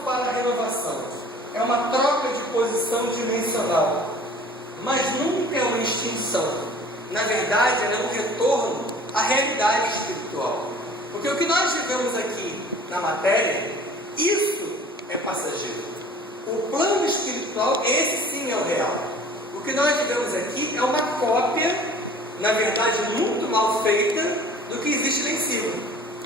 para a renovação. É uma troca de posição dimensional, mas nunca é uma extinção. Na verdade, ela é um retorno à realidade espiritual. Porque o que nós vivemos aqui na matéria, isso é passageiro. O plano espiritual, esse sim é o real. O que nós vivemos aqui é uma cópia, na verdade muito mal feita, do que existe lá em cima.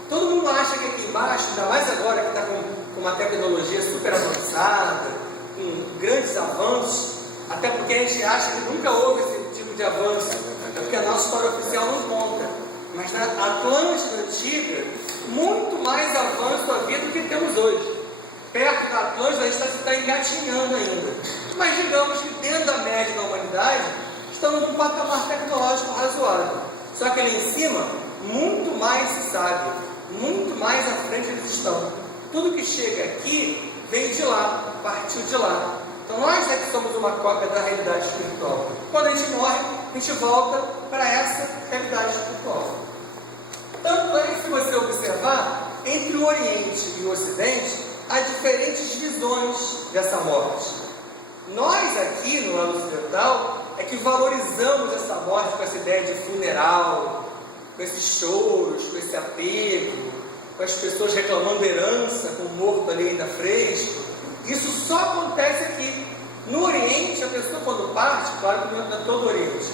Todo mundo acha que aqui embaixo, ainda mais agora que está com uma tecnologia super avançada, com grandes avanços, até porque a gente acha que nunca houve esse tipo de avanço, é porque a nossa história oficial não conta. Mas na Atlântida antiga, muito mais avanço havia do que temos hoje. Perto da Atlântida, a gente está engatinhando ainda. Mas digamos que dentro da média da humanidade, estamos num patamar tecnológico razoável. Só que ali em cima, muito mais se sabe, muito mais à frente eles estão. Tudo que chega aqui vem de lá, partiu de lá. Então nós é que somos uma cópia da realidade espiritual. Quando a gente morre, a gente volta para essa realidade espiritual. Tanto é que, se você observar, entre o Oriente e o Ocidente, há diferentes visões dessa morte. Nós aqui no lado ocidental é que valorizamos essa morte com essa ideia de funeral, com esses choros, com esse apego, com as pessoas reclamando herança, com o morto ali ainda fresco. Isso só acontece aqui. No Oriente, a pessoa quando parte, claro que não é todo o Oriente,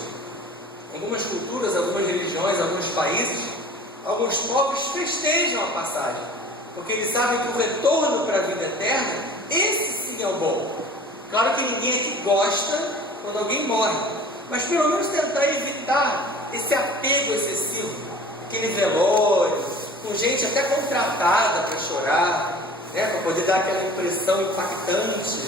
algumas culturas, algumas religiões, alguns países, alguns povos festejam a passagem, porque eles sabem que o retorno para a vida eterna, esse sim é o bom. Claro que ninguém aqui gosta quando alguém morre, mas pelo menos tentar evitar esse apego excessivo, aquele velório, com gente até contratada para chorar, né, para poder dar aquela impressão impactante.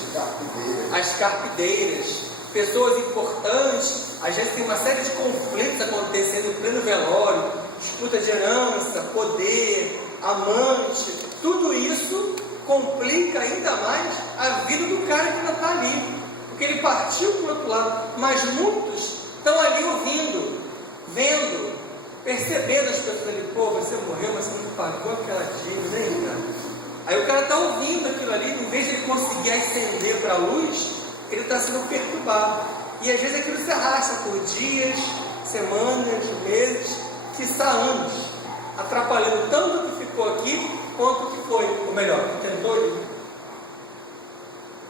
As carpideiras, pessoas importantes, às vezes tem uma série de conflitos acontecendo em pleno velório, disputa de herança, poder, amante, tudo isso complica ainda mais a vida do cara que ainda está ali, porque ele partiu para o outro lado, mas muitos estão ali ouvindo, vendo, percebendo as pessoas ali. Pô, você morreu, mas você não pagou aquela dívida, hein, cara? Aí o cara está ouvindo aquilo ali, em vez de ele conseguir ascender para a luz, ele está sendo perturbado, e às vezes aquilo se arrasta por dias, semanas, meses, quiçá anos, atrapalhando tanto o que ficou aqui, quanto o que foi, ou melhor, que tentou ir.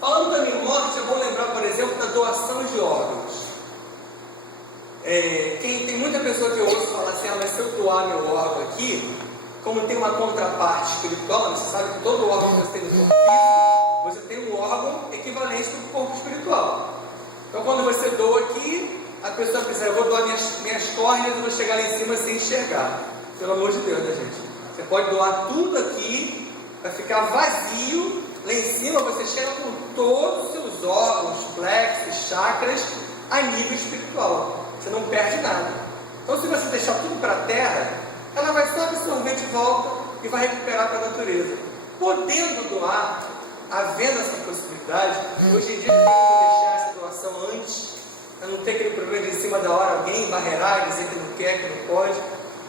Falando também em morte, é bom lembrar, por exemplo, da doação de órgãos. Tem muita pessoa que eu ouço falar assim, mas se eu doar meu órgão aqui, como tem uma contraparte espiritual, você sabe que todo órgão que você tem no corpo físico, você tem um órgão equivalente do corpo espiritual. Então quando você doa aqui, a pessoa pensa, eu vou doar minhas córneas e vou chegar lá em cima sem enxergar. Pelo amor de Deus, né, gente? Você pode doar tudo aqui, vai ficar vazio, lá em cima você chega com todos os seus órgãos, plexos, chakras, a nível espiritual. Você não perde nada. Então se você deixar tudo para a terra, ela vai só absorver de volta e vai recuperar para a natureza. Podendo doar, havendo essa possibilidade, hoje em dia tem que deixar essa doação antes, para não ter aquele problema de em cima da hora alguém barreirar, dizer que não quer, que não pode.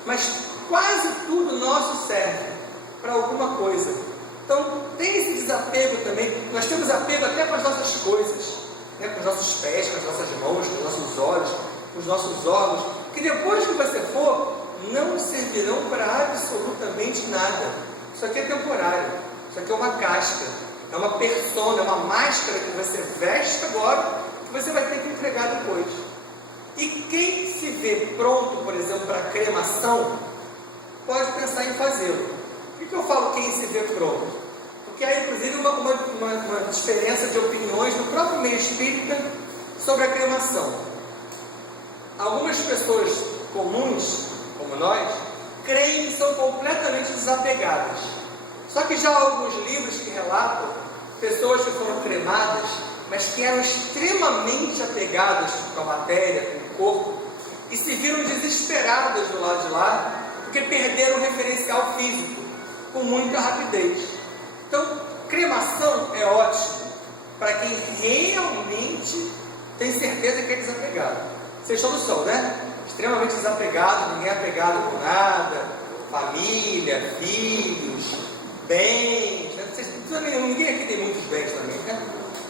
Mas quase tudo nosso serve para alguma coisa. Então tem esse desapego também. Nós temos apego até com as nossas coisas, né? Com os nossos pés, com as nossas mãos, com os nossos olhos, com os nossos órgãos, que depois que você for, não servirão para absolutamente nada. Isso aqui é temporário, isso aqui é uma casca, é uma persona, é uma máscara que você veste agora, que você vai ter que entregar depois. E quem se vê pronto, por exemplo, para cremação, pode pensar em fazê-lo. Por que eu falo quem se vê pronto? Porque há inclusive uma diferença de opiniões no próprio meio espírita sobre a cremação. Algumas pessoas comuns, como nós, creem que são completamente desapegadas. Só que já há alguns livros que relatam pessoas que foram cremadas, mas que eram extremamente apegadas com a matéria, com o corpo, e se viram desesperadas do lado de lá, porque perderam o referencial físico com muita rapidez. Então, cremação é ótimo para quem realmente tem certeza que é desapegado. Vocês todos são, né? Extremamente desapegados, ninguém é apegado com nada, família, filhos, bens, né? Ninguém aqui tem muitos bens também, né?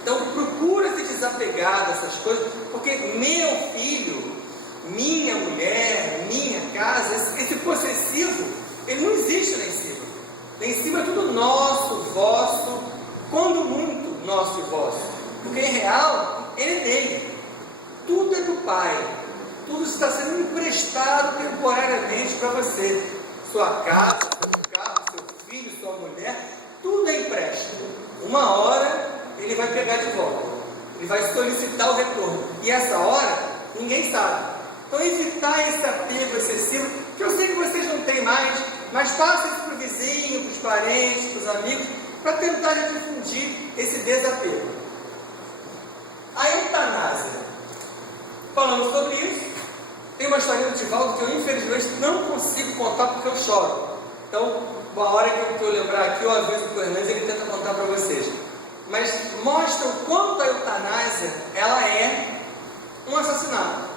Então procura se desapegar dessas coisas, porque meu filho, minha mulher, minha casa, esse possessivo, ele não existe lá em cima. Lá em cima é tudo nosso, vosso, quando muito nosso e vosso, porque em real ele é dele, tudo é do Pai, tudo está sendo emprestado temporariamente para você, sua casa, seu carro, seu filho, sua mulher, tudo é empréstimo. Uma hora ele vai pegar de volta, ele vai solicitar o retorno, e essa hora ninguém sabe. Então evitar esse apego excessivo, que eu sei que vocês não têm mais, mas passa isso para o vizinho, para os parentes, para os amigos, para tentar difundir esse desapego. A eutanásia. Falando sobre isso, tem uma historinha do Divaldo que eu infelizmente não consigo contar porque eu choro. Então, uma hora que eu lembrar aqui, eu aviso para o Hernandes e ele tenta contar para vocês. Mas mostra o quanto a eutanásia ela é um assassinato.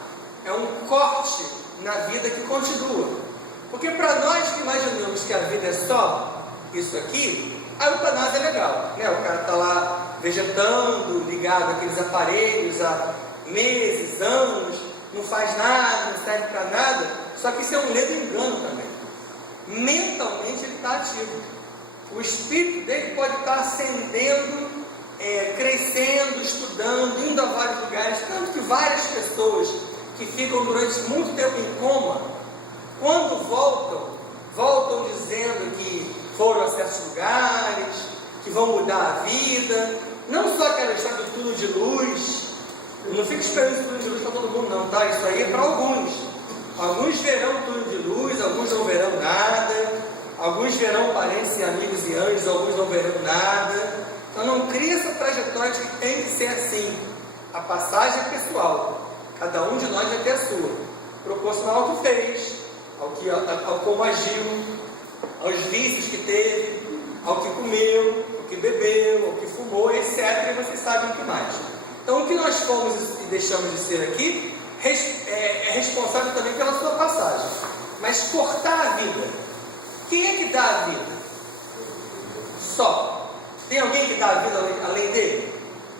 É um corte na vida que continua. Porque para nós que imaginamos que a vida é só isso aqui, a eutanásia é legal, né? O cara está lá vegetando, ligado àqueles aparelhos há meses, anos, não faz nada, não serve para nada. Só que isso é um ledo engano também. Mentalmente ele está ativo. O espírito dele pode estar ascendendo, crescendo, estudando, indo a vários lugares. Tanto que várias pessoas que ficam durante muito tempo em coma, quando voltam dizendo que foram a certos lugares, que vão mudar a vida. Não só aquela história do túnel de luz. Eu não fico esperando esse túnel de luz para todo mundo não, tá? Isso aí é para alguns. Alguns verão o túnel de luz, alguns não verão nada. Alguns verão parentes e amigos e anjos, alguns não verão nada. Então não cria essa trajetória de que tem que ser assim. A passagem é pessoal. Cada um de nós vai ter a sua, proporcional ao que fez, ao como agiu, aos vícios que teve, ao que comeu, ao que bebeu, ao que fumou, etc. E vocês sabem o que mais. Então, o que nós fomos e deixamos de ser aqui é responsável também pela sua passagem. Mas cortar a vida, quem é que dá a vida? Só. Tem alguém que dá a vida além dele?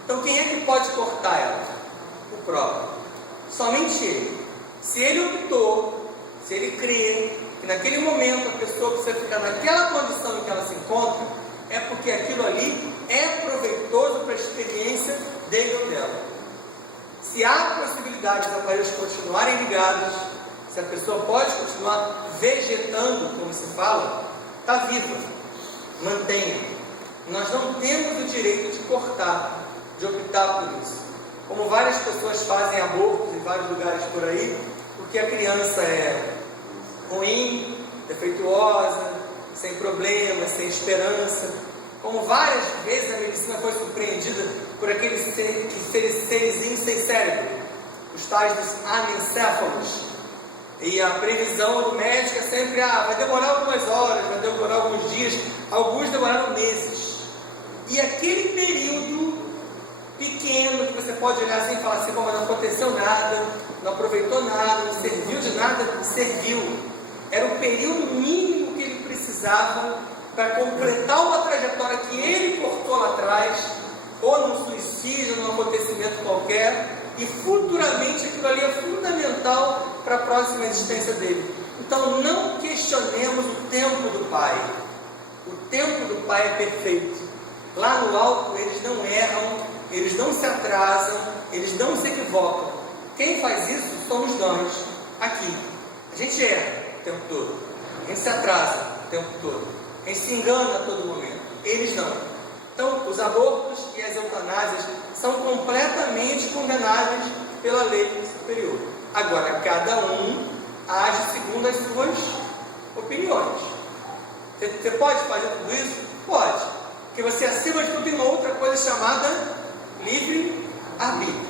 Então, quem é que pode cortar ela? O próprio. Somente ele. Se ele optou, se ele crê que naquele momento a pessoa precisa ficar naquela condição em que ela se encontra, é porque aquilo ali é proveitoso para a experiência dele ou dela. Se há possibilidade dos aparelhos continuarem ligados, se a pessoa pode continuar vegetando, como se fala, está viva, mantenha. Nós não temos o direito de cortar, de optar por isso. Como várias pessoas fazem abortos em vários lugares por aí, porque a criança é ruim, defeituosa, sem problemas, sem esperança. Como várias vezes a medicina foi surpreendida por aqueles seres sem cérebro, os tais dos anencéfalos. E a previsão do médico é sempre, vai demorar algumas horas, vai demorar alguns dias, alguns demoraram meses. E aquele período pequeno, que você pode olhar assim e falar assim, mas não aconteceu nada, não aproveitou nada, não serviu de nada, serviu. Era o período mínimo que ele precisava para completar uma trajetória que ele cortou lá atrás, ou num suicídio, num acontecimento qualquer, e futuramente aquilo ali é fundamental para a próxima existência dele. Então não questionemos o tempo do Pai. O tempo do Pai é perfeito. Lá no alto eles não erram, eles não se atrasam, eles não se equivocam. Quem faz isso somos nós, aqui. A gente erra o tempo todo, a gente se atrasa o tempo todo, a gente se engana a todo momento. Eles não. Então, os abortos e as eutanásias são completamente condenáveis pela lei superior. Agora, cada um age segundo as suas opiniões. Você pode fazer tudo isso? Pode. Porque você, acima de tudo, tem uma outra coisa chamada livre-arbítrio.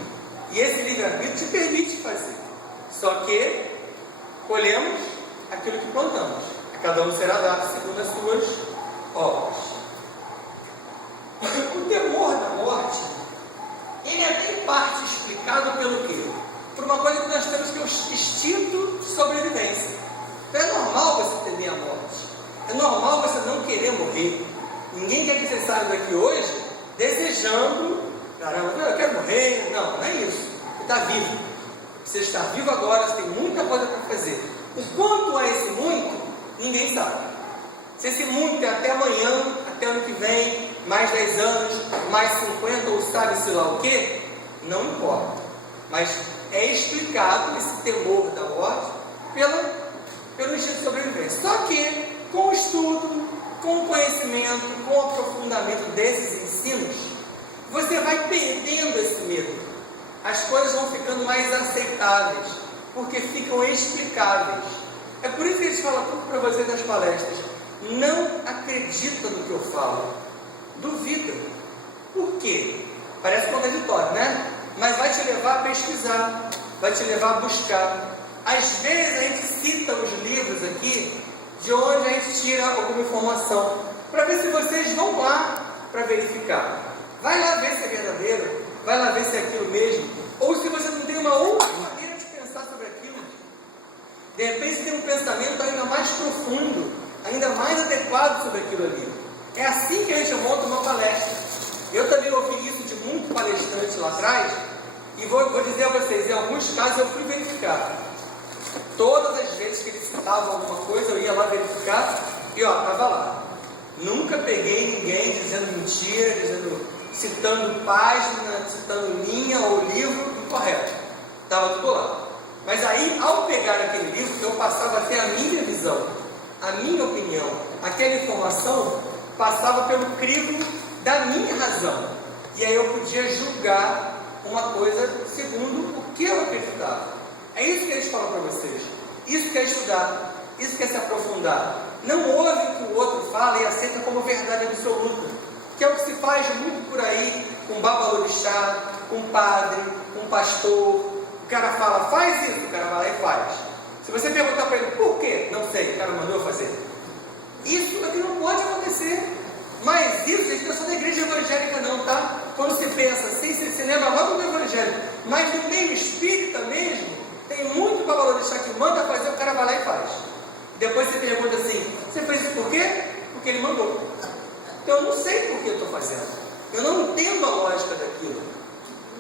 E esse livre-arbítrio te permite fazer. Só que colhemos aquilo que plantamos. A cada um será dado segundo as suas obras. O temor da morte, ele é bem parte explicado pelo quê? Por uma coisa que nós temos que é o instinto de sobrevivência. Então é normal você temer a morte. É normal você não querer morrer. Ninguém quer que você saia daqui hoje desejando, caramba, eu quero morrer. Não é isso. Você está vivo. Você está vivo agora, você tem muita coisa para fazer. O quanto é esse muito, ninguém sabe. Se esse muito é até amanhã, até ano que vem, mais 10 anos, mais 50, ou sabe-se lá o que, não importa. Mas é explicado esse temor da morte pelo instinto de sobrevivência. Só que, com o estudo, com o conhecimento, com o aprofundamento desses ensinos, você vai perdendo esse medo. As coisas vão ficando mais aceitáveis, porque ficam explicáveis. É por isso que eles falam tudo para vocês nas palestras. Não acredita no que eu falo. Duvida. Por quê? Parece contraditório, né? Mas vai te levar a pesquisar, vai te levar a buscar. Às vezes a gente cita os livros aqui, de onde a gente tira alguma informação, para ver se vocês vão lá para verificar. Vai lá ver se é verdadeiro, vai lá ver se é aquilo mesmo, ou se você não tem uma outra maneira de pensar sobre aquilo. De repente você tem um pensamento ainda mais profundo, ainda mais adequado sobre aquilo ali. É assim que a gente monta uma palestra. Eu também ouvi isso de muito palestrante lá atrás, e vou dizer a vocês, em alguns casos eu fui verificar. Todas as vezes que eles citavam alguma coisa, eu ia lá verificar, e estava lá. Nunca peguei ninguém dizendo mentira, citando página, citando linha ou livro incorreto. Estava tudo lá. Mas aí, ao pegar aquele livro, eu passava a ter a minha visão, a minha opinião. Aquela informação passava pelo crivo da minha razão. E aí eu podia julgar uma coisa segundo o que eu acreditava. É isso que eles falam para vocês. Isso que é estudar, isso que é se aprofundar. Não ouve o que o outro fala e aceita como verdade absoluta, que é o que se faz muito por aí com babalorixá, com padre, com pastor. O cara fala, faz isso, o cara vai lá e faz. Se você perguntar para ele, por quê? Não sei, o cara mandou fazer. Isso aqui não pode acontecer. Mas isso, a gente não é só da igreja evangélica não, tá? Quando se pensa assim, você se lembra logo do evangelho. Mas no meio espírita mesmo, tem muito babalorixá que manda fazer, o cara vai lá e faz. Depois você pergunta assim, você fez isso por quê? Porque ele mandou. Então eu não sei por que eu estou fazendo. Eu não entendo a lógica daquilo.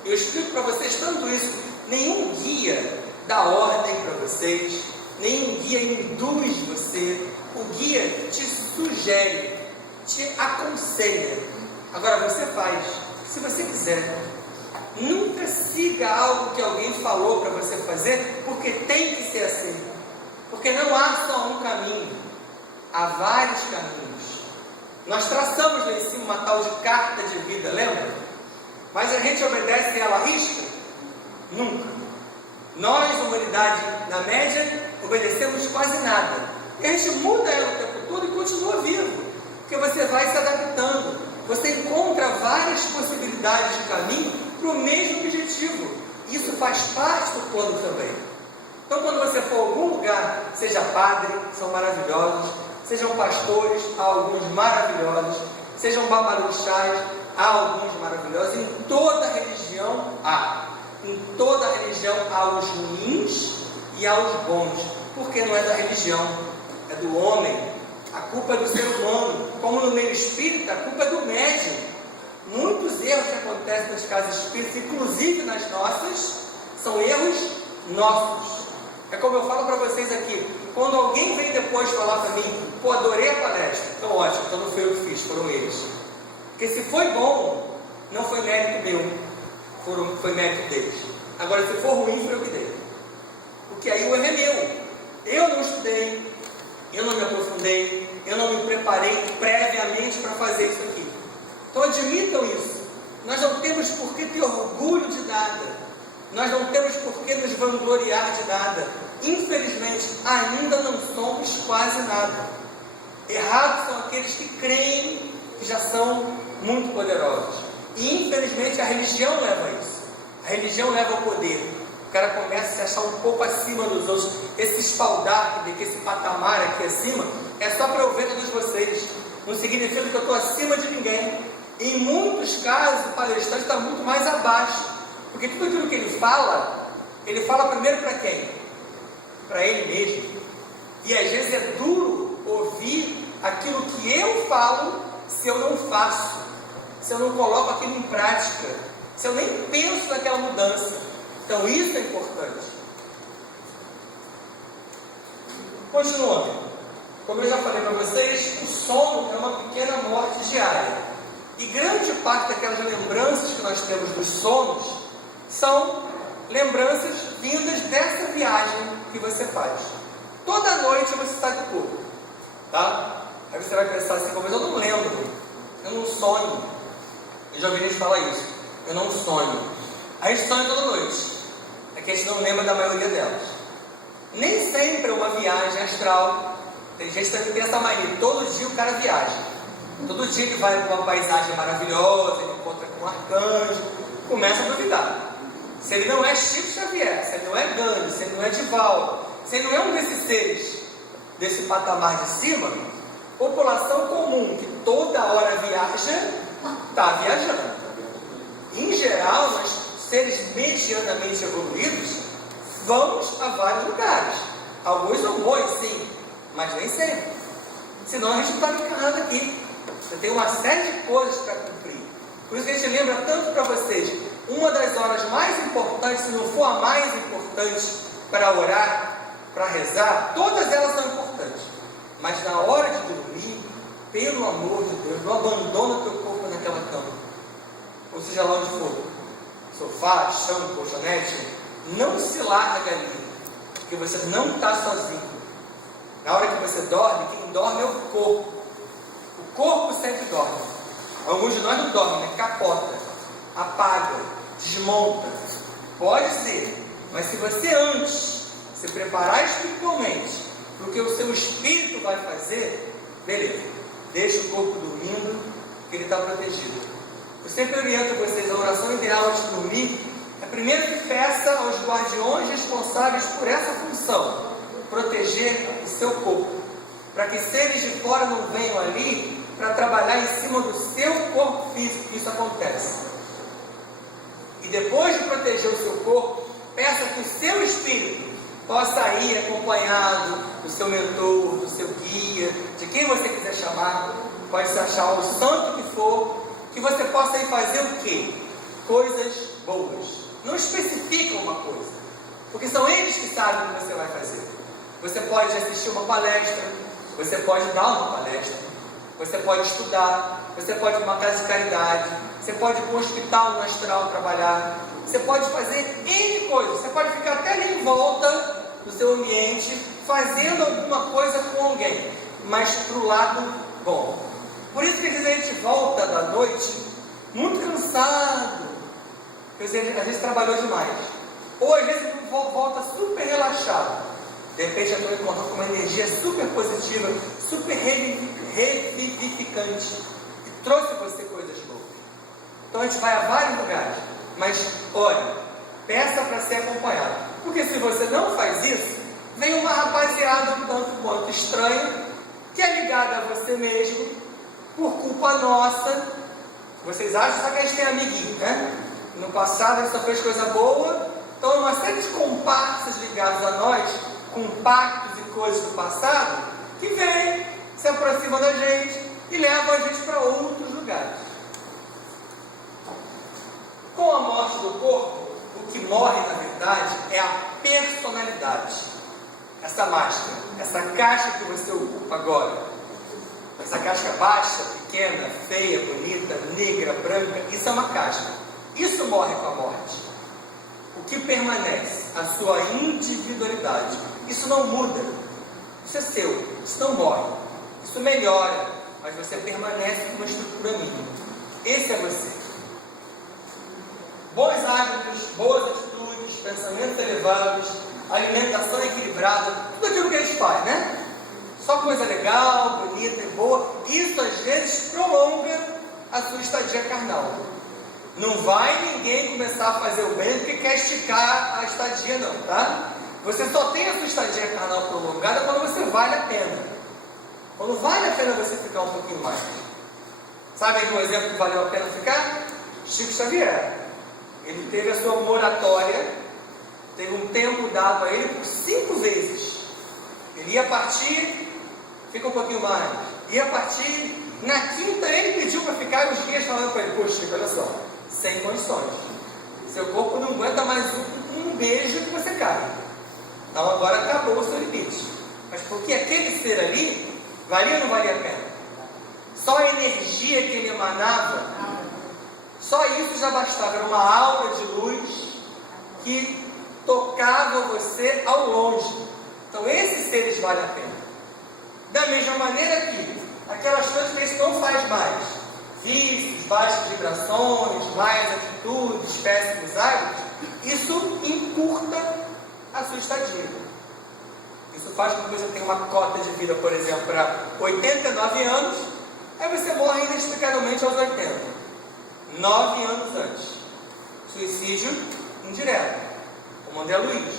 Eu explico para vocês tanto isso. Nenhum guia dá ordem para vocês, nenhum guia induz você. O guia te sugere, te aconselha. Agora você faz, se você quiser. Nunca siga algo que alguém falou para você fazer, porque tem que ser assim. Porque não há só um caminho, há vários caminhos. Nós traçamos lá em cima uma tal de carta de vida, lembra? Mas a gente obedece ela à risca? Nunca. Nós, humanidade, na média, obedecemos quase nada. E a gente muda ela o tempo todo e continua vivo. Porque você vai se adaptando. Você encontra várias possibilidades de caminho para o mesmo objetivo. Isso faz parte do plano também. Então, quando você for a algum lugar, seja padre, são maravilhosos, sejam pastores, há alguns maravilhosos, sejam babalorixás, há alguns maravilhosos. Em toda religião há. Em toda religião há os ruins e há os bons. Porque não é da religião, é do homem. A culpa é do ser humano. Como no meio espírita, a culpa é do médium. Muitos erros que acontecem nas casas espíritas, inclusive nas nossas, são erros nossos. É como eu falo para vocês aqui, quando alguém vem depois falar para mim, pô, adorei a palestra, então ótimo, então não foi eu que fiz, foram eles. Porque se foi bom, não foi mérito meu, foi mérito deles. Agora, se for ruim, foi eu que dei. Porque aí o erro é meu. Eu não estudei, eu não me aprofundei, eu não me preparei previamente para fazer isso aqui. Então admitam isso. Nós não temos por que ter orgulho de nada. Nós não temos por que nos vangloriar de nada. Infelizmente, ainda não somos quase nada. Errados são aqueles que creem que já são muito poderosos. E infelizmente a religião leva a isso. A religião leva ao poder. O cara começa a se achar um pouco acima dos outros. Esse espaldar, esse patamar aqui acima, é só para eu ver todos vocês. Não significa que eu estou acima de ninguém. Em muitos casos, o palestrante está muito mais abaixo. Porque tudo aquilo que ele fala primeiro para quem? Para ele mesmo. E às vezes é duro ouvir aquilo que eu falo se eu não faço, se eu não coloco aquilo em prática, se eu nem penso naquela mudança. Então isso é importante. Continuando. Como eu já falei para vocês, o sono é uma pequena morte diária. E grande parte daquelas lembranças que nós temos dos sonos são lembranças vindas dessa viagem que você faz. Toda noite você sai do corpo, tá? Aí você vai pensar assim, mas eu não lembro, eu não sonho. Eu já ouvi gente falar isso, eu não sonho. A gente sonha toda noite, é que a gente não lembra da maioria delas. Nem sempre é uma viagem astral. Tem gente que tem essa mania, todo dia o cara viaja. Todo dia ele vai para uma paisagem maravilhosa, ele encontra com um arcanjo, começa a duvidar. Se ele não é Chico Xavier, se ele não é Gandhi, se ele não é Divaldo, se ele não é um desses seres, desse patamar de cima, população comum que toda hora viaja, está viajando. Em geral, nós, seres medianamente evoluídos, vamos a vários lugares. Alguns são bons, sim, mas nem sempre. Senão a gente não está encarnando aqui. Você tem uma série de coisas para cumprir. Por isso que a gente lembra tanto para vocês, uma das horas mais importantes, se não for a mais importante, para orar, para rezar, todas elas são importantes. Mas na hora de dormir, pelo amor de Deus, não abandona o teu corpo naquela cama. Ou seja lá onde for. Sofá, chão, colchonete, não se larga ali. Porque você não está sozinho. Na hora que você dorme, quem dorme é o corpo. O corpo sempre dorme. Alguns de nós não dormem, né? Capota, apaga, desmonta. Pode ser, mas se você antes se preparar espiritualmente para o que o seu espírito vai fazer, beleza, deixa o corpo dormindo, que ele está protegido. Eu sempre oriento vocês, a oração ideal antes de dormir é primeiro que peça aos guardiões responsáveis por essa função, proteger o seu corpo, para que seres de fora não venham ali para trabalhar em cima do seu corpo físico, que isso acontece. E depois de proteger o seu corpo, peça que o seu espírito possa ir acompanhado do seu mentor, do seu guia, de quem você quiser chamar, pode se achar o santo que for, que você possa ir fazer o quê? Coisas boas. Não especificam uma coisa, porque são eles que sabem o que você vai fazer. Você pode assistir uma palestra, você pode dar uma palestra, você pode estudar, você pode ir para uma casa de caridade, você pode ir para um hospital no astral trabalhar, você pode fazer N coisas, você pode ficar até ali em volta do seu ambiente, fazendo alguma coisa com alguém, mas para o lado bom. Por isso que às vezes a gente volta da noite muito cansado, às vezes trabalhou demais, ou às vezes volta super relaxado. De repente eu estou encontrando com uma energia super positiva, super revivificante, que trouxe você coisas boas. Então a gente vai a vários lugares, mas olha, peça para ser acompanhado, porque se você não faz isso, vem uma rapaziada um tanto quanto estranha, que é ligada a você mesmo, por culpa nossa. Vocês acham só que a gente tem amiguinho, né? No passado a gente só fez coisa boa, então uma série de comparsas ligados a nós, com pactos e coisas do passado, que vem, se aproxima da gente e leva a gente para outros lugares. Com a morte do corpo, o que morre na verdade é a personalidade. Essa máscara, essa caixa que você ocupa agora, essa casca baixa, pequena, feia, bonita, negra, branca, isso é uma casca. Isso morre com a morte. O que permanece? A sua individualidade. Isso não muda. Isso é seu. Isso não morre. Isso melhora. Mas você permanece com uma estrutura mínima. Esse é você. Bons hábitos, boas atitudes, pensamentos elevados, alimentação equilibrada, tudo aquilo que a gente faz, né? Só coisa legal, bonita e boa. Isso às vezes prolonga a sua estadia carnal. Não vai ninguém começar a fazer o bem porque quer esticar a estadia não, tá? Você só tem a sua estadia carnal prolongada quando você vale a pena. Quando vale a pena você ficar um pouquinho mais. Sabe aí um exemplo que valeu a pena ficar? Chico Xavier. Ele teve a sua moratória, teve um tempo dado a ele por 5 vezes. Ele ia partir, fica um pouquinho mais. Ia partir, Na quinta, ele pediu para ficar os guias falando para ele: poxa, Chico, olha só, sem condições. Seu corpo não aguenta mais um beijo que você cai. Então agora acabou o seu limite. Mas porque aquele ser ali, valia ou não valia a pena? Só a energia que ele emanava, só isso já bastava. Era uma aura de luz que tocava você ao longe. Então esses seres valem a pena. Da mesma maneira que aquelas coisas que a gente não faz mais, vícios, baixas vibrações, mais atitudes, péssimos hábitos, isso encurta a sua estadia. Isso faz com que você tenha uma cota de vida, por exemplo, para 89 anos, aí você morre inexplicavelmente aos 80. 9 anos antes. Suicídio indireto, como André Luiz.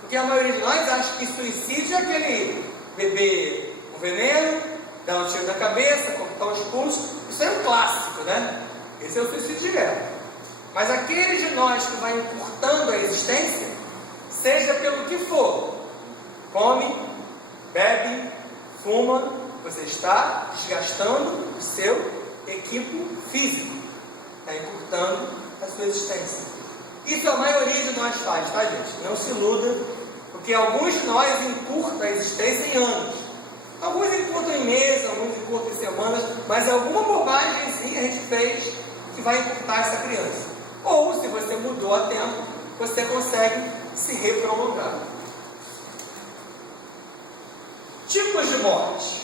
Porque a maioria de nós acha que suicídio é aquele beber um veneno, dar um tiro na cabeça, cortar os pulsos. Isso é um clássico, né? Esse é o suicídio direto. Mas aquele de nós que vai encurtando a existência, seja pelo que for, come, bebe, fuma, você está desgastando o seu equipo físico, está encurtando a sua existência. Isso a maioria de nós faz, tá, gente? Não se iluda, porque alguns de nós encurtam a existência em anos. Alguns encurtam em meses, alguns encurtam em semanas, mas alguma bobagemzinha a gente fez que vai encurtar essa criança. Ou, se você mudou a tempo, você consegue se reprolongar. Tipos de morte.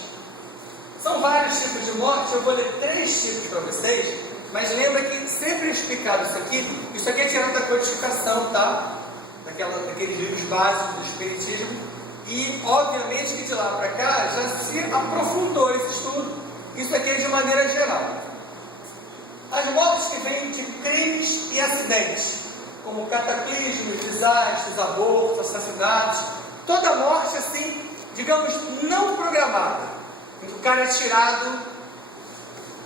São vários tipos de morte, eu vou ler 3 tipos para vocês, mas lembra que sempre é explicado isso aqui é tirado da codificação, tá? Daqueles livros básicos do Espiritismo, e obviamente que de lá para cá já se aprofundou esse estudo, isso aqui é de maneira geral. As mortes que vêm de crimes e acidentes, como cataclismos, desastres, abortos, assassinatos, toda morte assim, digamos, não programada, em que o cara é tirado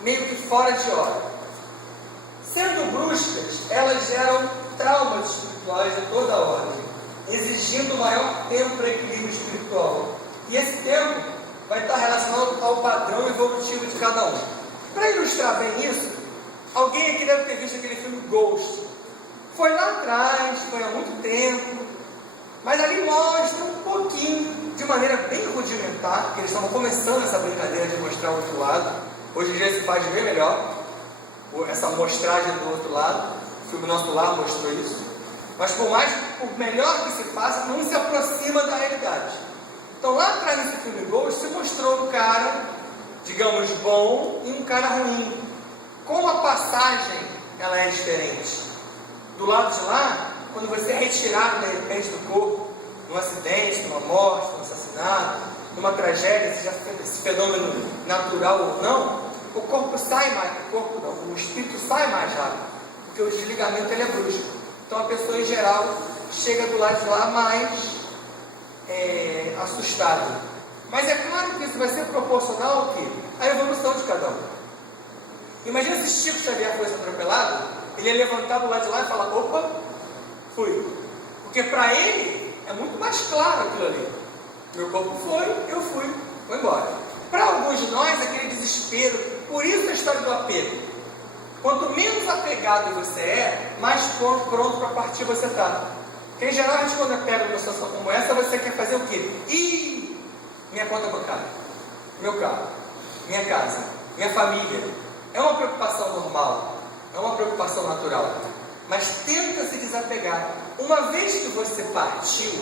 meio que fora de hora. Sendo bruscas, elas geram traumas espirituais de toda ordem, exigindo maior tempo para equilíbrio espiritual. E esse tempo vai estar relacionado ao padrão evolutivo de cada um. Para ilustrar bem isso, alguém aqui deve ter visto aquele filme Ghost. Foi lá atrás, foi há muito tempo, mas ali mostra um pouquinho, de maneira bem rudimentar, porque eles estavam começando essa brincadeira de mostrar o outro lado. Hoje em dia se faz bem melhor, essa mostragem do outro lado. O filme Nosso Lar mostrou isso. Mas por melhor que se faça, não se aproxima da realidade. Então lá atrás nesse filme Ghost se mostrou um cara, digamos, bom e um cara ruim. Como a passagem ela é diferente. Do lado de lá, quando você é retirado de repente do corpo, num acidente, numa morte, num assassinato, numa tragédia, seja esse fenômeno natural ou não, o corpo sai mais, o espírito sai mais rápido, porque o desligamento ele é brusco. Então a pessoa em geral chega do lado de lá mais assustada. Mas é claro que isso vai ser proporcional ao quê? À evolução de cada um. Imagina se Chico Xavier fosse atropelado, ele ia levantar do lado de lá e falar: opa, fui. Porque para ele é muito mais claro aquilo ali. Meu corpo foi, eu fui, vou embora. Para alguns de nós, aquele desespero, por isso a história do apego. Quanto menos apegado você é, mais pronto para partir você está. Porque em geral, a gente quando é pego numa situação como essa, você quer fazer o quê? Minha conta bancária, meu carro, minha casa, minha família. É uma preocupação normal, é uma preocupação natural. Mas tenta se desapegar. Uma vez que você partiu,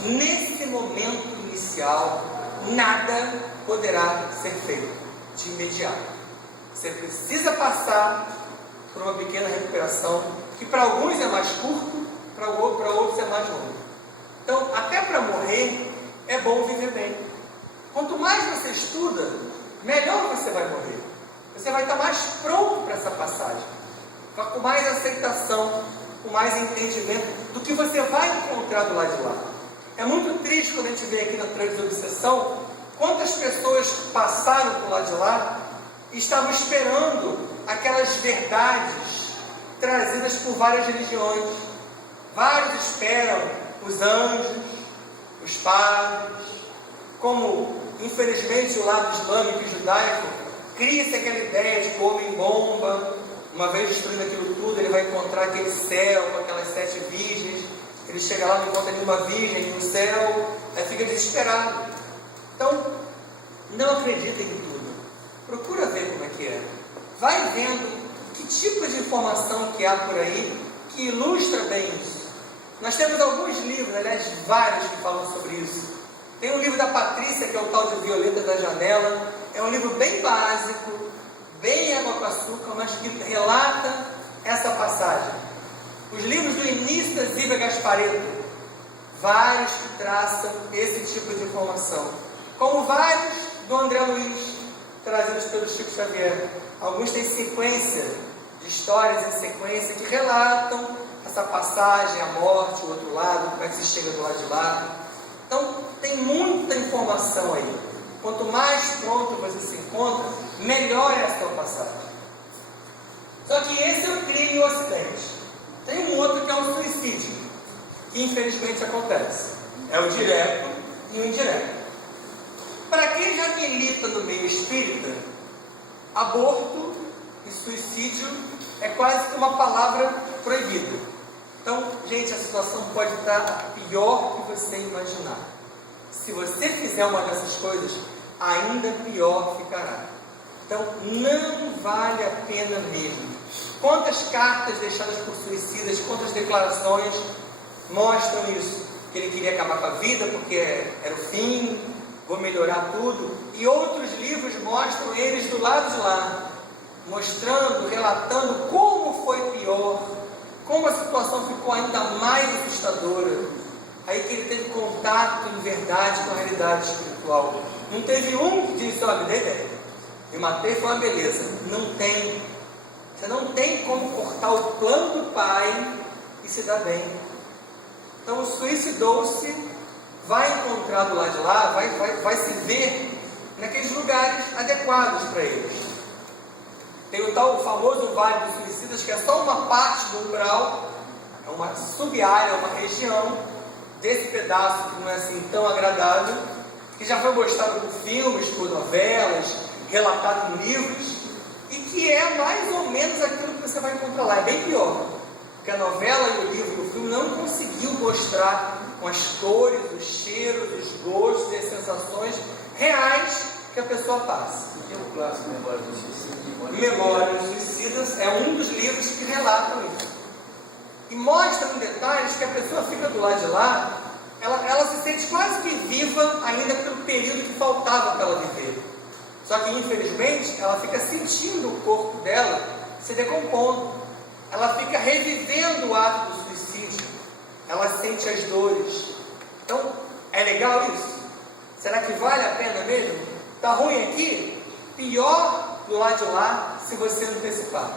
nesse momento inicial, nada poderá ser feito de imediato. Você precisa passar por uma pequena recuperação, que para alguns é mais curto, para outros é mais longo. Então, até para morrer, é bom viver bem. Quanto mais você estuda, melhor você vai morrer. Você vai estar mais pronto para essa passagem, com mais aceitação, com mais entendimento do que você vai encontrar do lado de lá. É muito triste quando a gente vê aqui na Transobsessão quantas pessoas passaram por lá de lá e estavam esperando aquelas verdades trazidas por várias religiões. Vários esperam os anjos, os padres, como infelizmente o lado islâmico e judaico cria-se aquela ideia de que o homem-bomba, uma vez destruindo aquilo tudo, ele vai encontrar aquele céu com aquelas 7 virgens. Ele chega lá, não encontra nenhuma virgem no céu, aí fica desesperado. Então, não acredita em tudo. Procura ver como é que é. Vai vendo que tipo de informação que há por aí que ilustra bem isso. Nós temos alguns livros, aliás, vários que falam sobre isso. Tem um livro da Patrícia, que é o tal de Violeta da Janela. É um livro bem básico, bem água com açúcar, mas que relata essa passagem. Os livros do início da Zíbia Gasparetto, vários que traçam esse tipo de informação. Como vários do André Luiz, trazidos pelo Chico Xavier. Alguns têm sequência de histórias em sequência que relatam essa passagem, a morte, o outro lado, como é que se chega do lado de lá. Então, tem muita informação aí. Quanto mais pronto você se encontra, melhor é a sua passagem. Só que esse é o crime no Ocidente. Tem um outro que é o suicídio, que infelizmente acontece. É o direto e o indireto. Para quem já milita no meio espírita, aborto e suicídio é quase que uma palavra proibida. Então, gente, a situação pode estar pior que você imaginar. Se você fizer uma dessas coisas, ainda pior ficará. Então, não vale a pena mesmo. Quantas cartas deixadas por suicidas, quantas declarações mostram isso? Que ele queria acabar com a vida porque era o fim, vou melhorar tudo. E outros livros mostram eles do lado de lá, mostrando, relatando como foi pior, como a situação ficou ainda mais assustadora. Aí que ele teve contato em verdade com a realidade espiritual. Não teve um que disse, olha, me matei, foi uma beleza. Não tem. Você não tem como cortar o plano do Pai e se dar bem. Então, suicidou-se, vai encontrar do lado de lá, vai se ver naqueles lugares adequados para eles. Tem o tal famoso Vale dos Suicidas, que é só uma parte do umbral, é uma sub-área, uma região desse pedaço que não é assim tão agradável, que já foi mostrado por filmes, por novelas, relatado em livros, e que é mais ou menos aquilo que você vai encontrar lá. É bem pior, porque a novela e o livro e o filme não conseguiu mostrar com as cores, os cheiros, os gostos e as sensações reais que a pessoa passa. Tem um clássico, Memórias dos Suicidas. Memórias dos Suicidas é um dos livros que relatam isso. E mostra em detalhes que a pessoa fica do lado de lá, ela se sente quase que viva ainda pelo período que faltava para ela viver. Só que, infelizmente, ela fica sentindo o corpo dela se decompondo. Ela fica revivendo o ato do suicídio. Ela sente as dores. Então, é legal isso? Será que vale a pena mesmo? Está ruim aqui? Pior do lado de lá, se você antecipar.